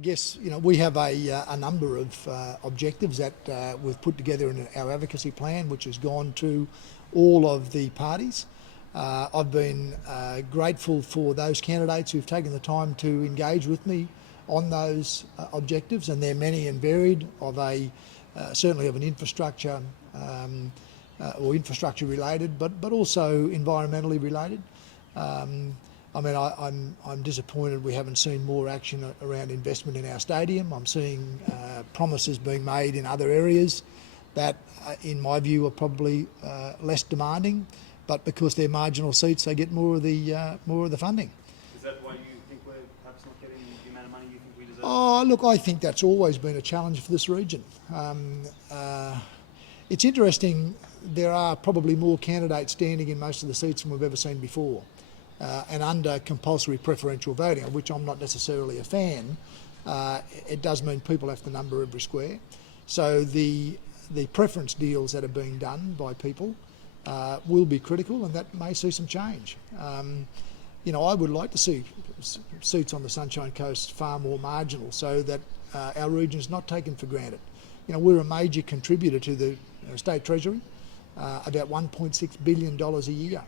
guess, we have a number of objectives that we've put together in our advocacy plan, which has gone to all of the parties. I've been grateful for those candidates who've taken the time to engage with me on those objectives, and they're many and varied, certainly of an infrastructure or infrastructure related, but also environmentally related. I'm disappointed we haven't seen more action around investment in our stadium. I'm seeing promises being made in other areas that, in my view, are probably less demanding, but because they're marginal seats, they get more of the funding. Is that why you think we're perhaps not getting the amount of money you think we deserve? Oh, look, I think that's always been a challenge for this region. It's interesting, there are probably more candidates standing in most of the seats than we've ever seen before. And under compulsory preferential voting, of which I'm not necessarily a fan, it does mean people have to number every square. So the preference deals that are being done by people will be critical, and that may see some change. I would like to see seats on the Sunshine Coast far more marginal, so that our region is not taken for granted. We're a major contributor to the state treasury, about $1.6 billion a year.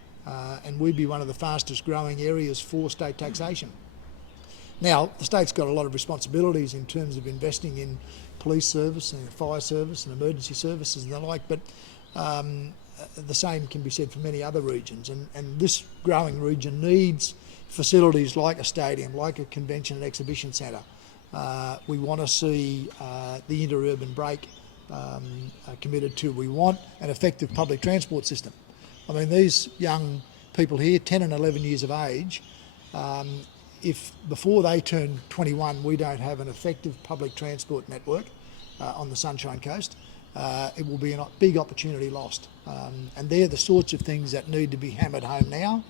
And we'd be one of the fastest growing areas for state taxation. Now, the state's got a lot of responsibilities in terms of investing in police service and fire service and emergency services and the like, but the same can be said for many other regions. And this growing region needs facilities like a stadium, like a convention and exhibition centre. We want to see the interurban break committed to. We want an effective public transport system. These young people here, 10 and 11 years of age, if before they turn 21 we don't have an effective public transport network on the Sunshine Coast, it will be a big opportunity lost. And they're the sorts of things that need to be hammered home now,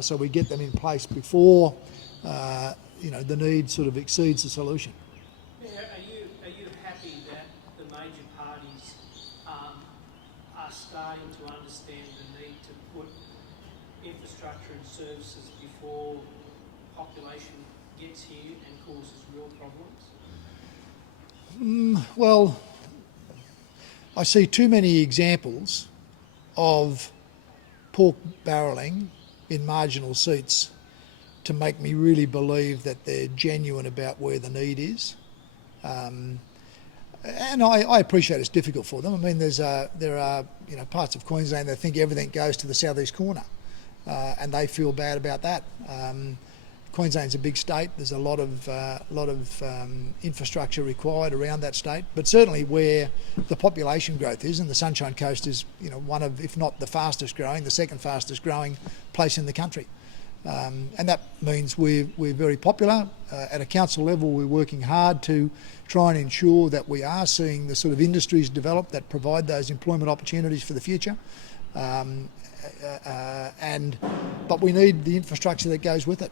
so we get them in place before the need sort of exceeds the solution. Are you happy that the major parties are starting to understand the need to put infrastructure and services before population gets here and causes real problems? Well, I see too many examples of pork barrelling in marginal seats to make me really believe that they're genuine about where the need is. And I appreciate it's difficult for them. There are parts of Queensland that think everything goes to the southeast corner, and they feel bad about that. Queensland's a big state. There's a lot of infrastructure required around that state, but certainly where the population growth is, and the Sunshine Coast is one of, if not the fastest growing, the second fastest growing place in the country. And that means we're very popular. At a council level, we're working hard to try and ensure that we are seeing the sort of industries develop that provide those employment opportunities for the future. But we need the infrastructure that goes with it.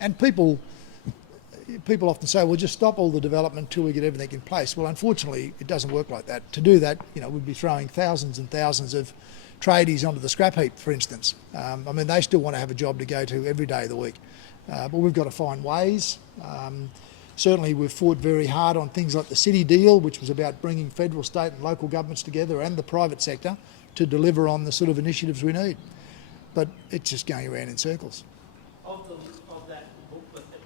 And people often say, well, just stop all the development until we get everything in place. Well, unfortunately, it doesn't work like that. To do that, we'd be throwing thousands and thousands of tradies onto the scrap heap, for instance. They still want to have a job to go to every day of the week. But we've got to find ways. Certainly we've fought very hard on things like the city deal, which was about bringing federal, state and local governments together and the private sector to deliver on the sort of initiatives we need. But it's just going around in circles. Of that booklet that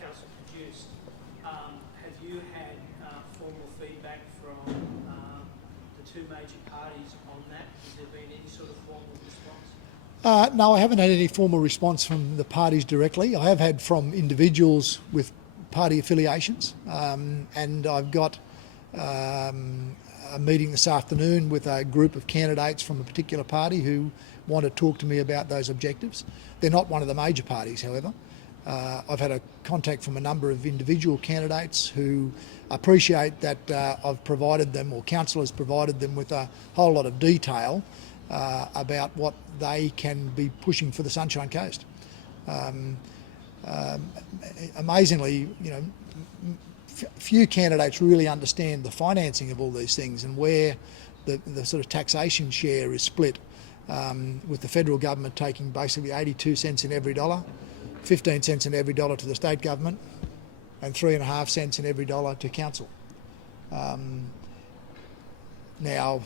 council produced, have you had formal feedback from the two major parties on that? Has there been any sort of formal response? No, I haven't had any formal response from the parties directly. I have had from individuals with party affiliations, and I've got a meeting this afternoon with a group of candidates from a particular party who want to talk to me about those objectives. They're not one of the major parties, however. I've had a contact from a number of individual candidates who appreciate that I've provided them, or council has provided them, with a whole lot of detail about what they can be pushing for the Sunshine Coast. Amazingly, few candidates really understand the financing of all these things and where the sort of taxation share is split, with the federal government taking basically 82 cents in every dollar, 15 cents in every dollar to the state government, and 3.5 cents in every dollar to council. Now,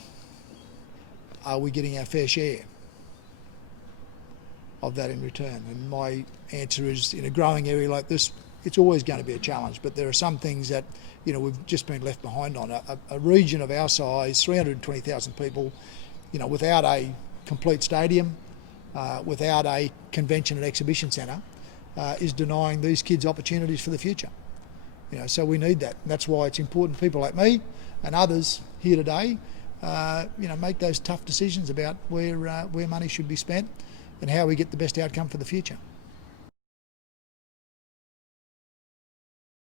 are we getting our fair share of that in return? And my answer is, in a growing area like this, it's always going to be a challenge, but there are some things that, you know, we've just been left behind on. A region of our size, 320,000 people, you know, without a complete stadium, without a convention and exhibition centre, is denying these kids opportunities for the future. You know, so we need that. And that's why it's important people like me and others here today, you know, make those tough decisions about where money should be spent and how we get the best outcome for the future.